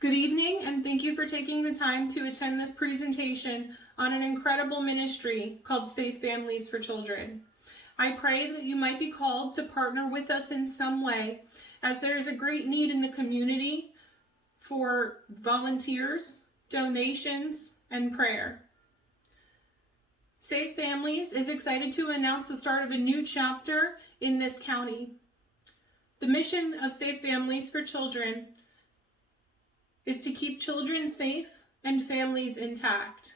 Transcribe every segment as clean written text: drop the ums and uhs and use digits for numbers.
Good evening, and thank you for taking the time to attend this presentation on an incredible ministry called Safe Families for Children. I pray that you might be called to partner with us in some way, as there is a great need in the community for volunteers, donations, and prayer. Safe Families is excited to announce the start of a new chapter in this county. The mission of Safe Families for Children is to keep children safe and families intact.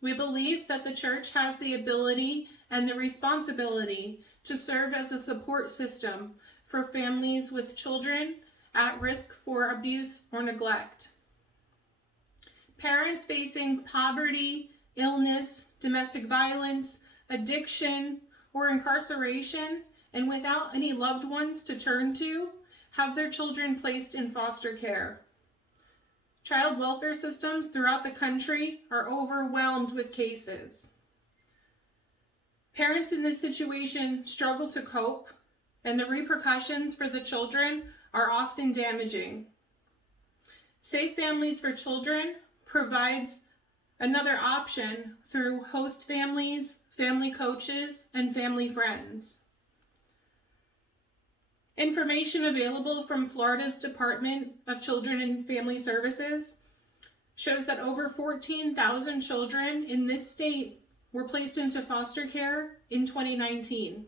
We believe that the church has the ability and the responsibility to serve as a support system for families with children at risk for abuse or neglect. Parents facing poverty, illness, domestic violence, addiction, or incarceration, and without any loved ones to turn to, have their children placed in foster care. Child welfare systems throughout the country are overwhelmed with cases. Parents in this situation struggle to cope, and the repercussions for the children are often damaging. Safe Families for Children provides another option through host families, family coaches, and family friends. Information available from Florida's Department of Children and Family Services shows that over 14,000 children in this state were placed into foster care in 2019.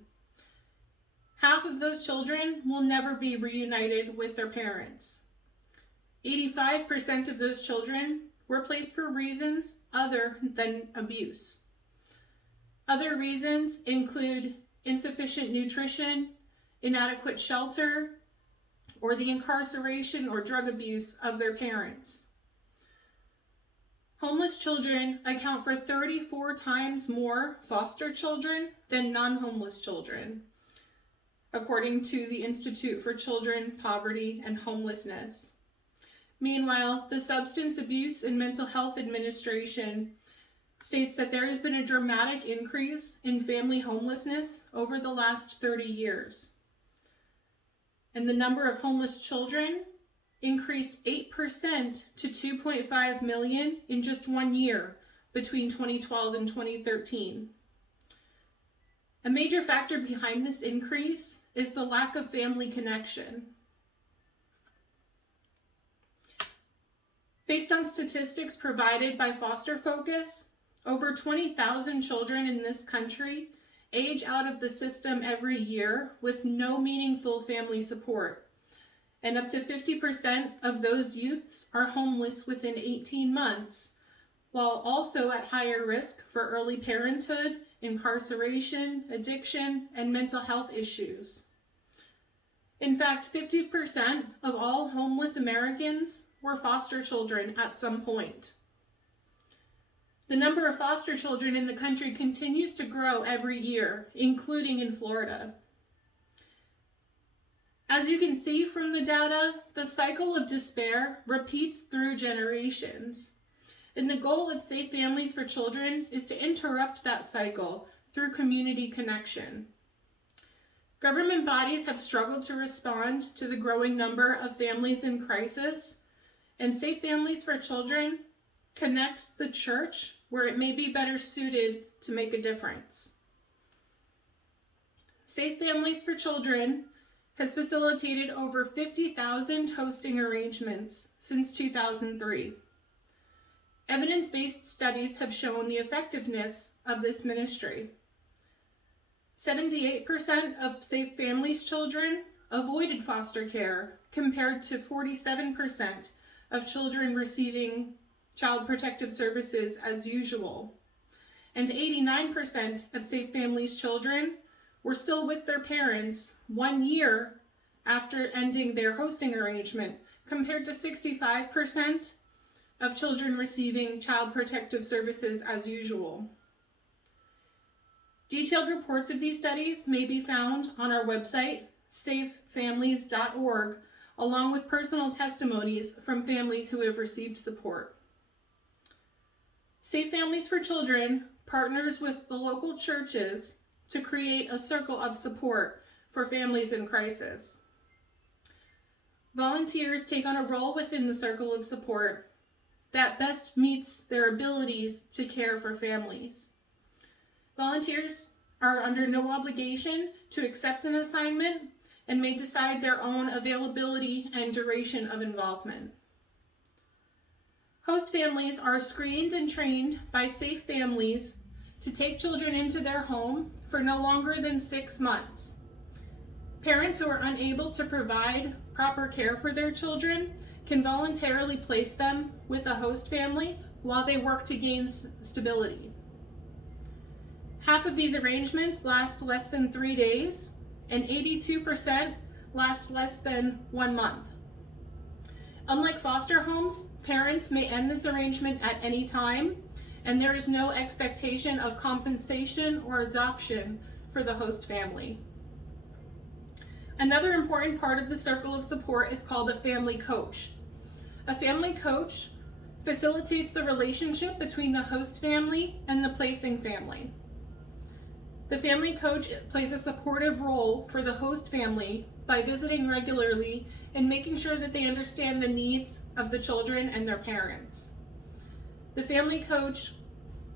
Half of those children will never be reunited with their parents. 85% of those children were placed for reasons other than abuse. Other reasons include insufficient nutrition, inadequate shelter, or the incarceration or drug abuse of their parents. Homeless children account for 34 times more foster children than non-homeless children, according to the Institute for Children, Poverty, and Homelessness. Meanwhile, the Substance Abuse and Mental Health Administration states that there has been a dramatic increase in family homelessness over the last 30 years. And the number of homeless children increased 8% to 2.5 million in just 1 year between 2012 and 2013. A major factor behind this increase is the lack of family connection. Based on statistics provided by Foster Focus, over 20,000 children in this country age out of the system every year with no meaningful family support. And up to 50% of those youths are homeless within 18 months, while also at higher risk for early parenthood, incarceration, addiction, and mental health issues. In fact, 50% of all homeless Americans were foster children at some point. The number of foster children in the country continues to grow every year, including in Florida. As you can see from the data, the cycle of despair repeats through generations. And the goal of Safe Families for Children is to interrupt that cycle through community connection. Government bodies have struggled to respond to the growing number of families in crisis, and Safe Families for Children connects the church where it may be better suited to make a difference. Safe Families for Children has facilitated over 50,000 hosting arrangements since 2003. Evidence-based studies have shown the effectiveness of this ministry. 78% of Safe Families children avoided foster care, compared to 47% of children receiving Child Protective Services as usual. And 89% of Safe Families children were still with their parents 1 year after ending their hosting arrangement, compared to 65% of children receiving Child Protective Services as usual. Detailed reports of these studies may be found on our website, safefamilies.org, along with personal testimonies from families who have received support. Safe Families for Children partners with the local churches to create a circle of support for families in crisis. Volunteers take on a role within the circle of support that best meets their abilities to care for families. Volunteers are under no obligation to accept an assignment and may decide their own availability and duration of involvement. Host families are screened and trained by Safe Families to take children into their home for no longer than 6 months. Parents who are unable to provide proper care for their children can voluntarily place them with a host family while they work to gain stability. Half of these arrangements last less than 3 days, and 82% last less than 1 month. Unlike foster homes, parents may end this arrangement at any time, and there is no expectation of compensation or adoption for the host family. Another important part of the circle of support is called a family coach. A family coach facilitates the relationship between the host family and the placing family. The family coach plays a supportive role for the host family by visiting regularly and making sure that they understand the needs of the children and their parents. The family coach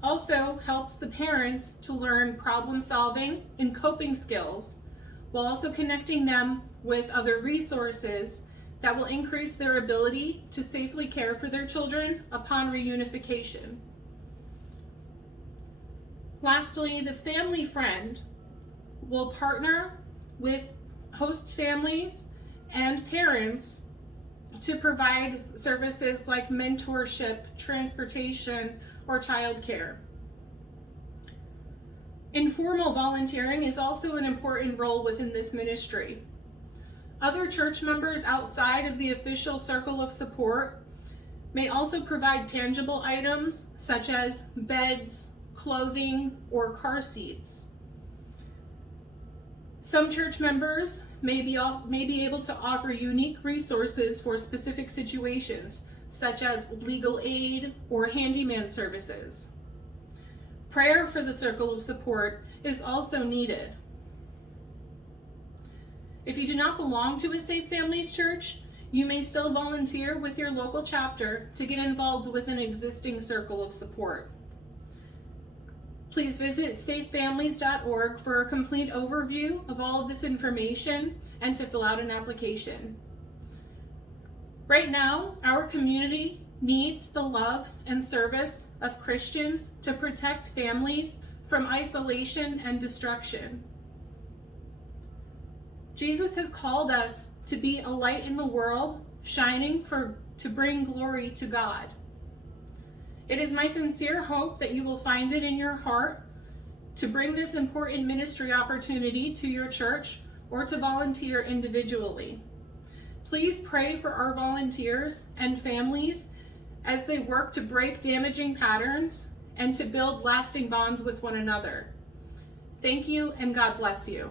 also helps the parents to learn problem solving and coping skills, while also connecting them with other resources that will increase their ability to safely care for their children upon reunification. Lastly, the family friend will partner with host families and parents to provide services like mentorship, transportation, or childcare. Informal volunteering is also an important role within this ministry. Other church members outside of the official circle of support may also provide tangible items such as beds, clothing, or car seats. Some church members may be able to offer unique resources for specific situations, such as legal aid or handyman services. Prayer for the circle of support is also needed. If you do not belong to a Safe Families church, you may still volunteer with your local chapter to get involved with an existing circle of support. Please visit safefamilies.org for a complete overview of all of this information and to fill out an application. Right now, our community needs the love and service of Christians to protect families from isolation and destruction. Jesus has called us to be a light in the world, shining to bring glory to God. It is my sincere hope that you will find it in your heart to bring this important ministry opportunity to your church or to volunteer individually. Please pray for our volunteers and families as they work to break damaging patterns and to build lasting bonds with one another. Thank you, and God bless you.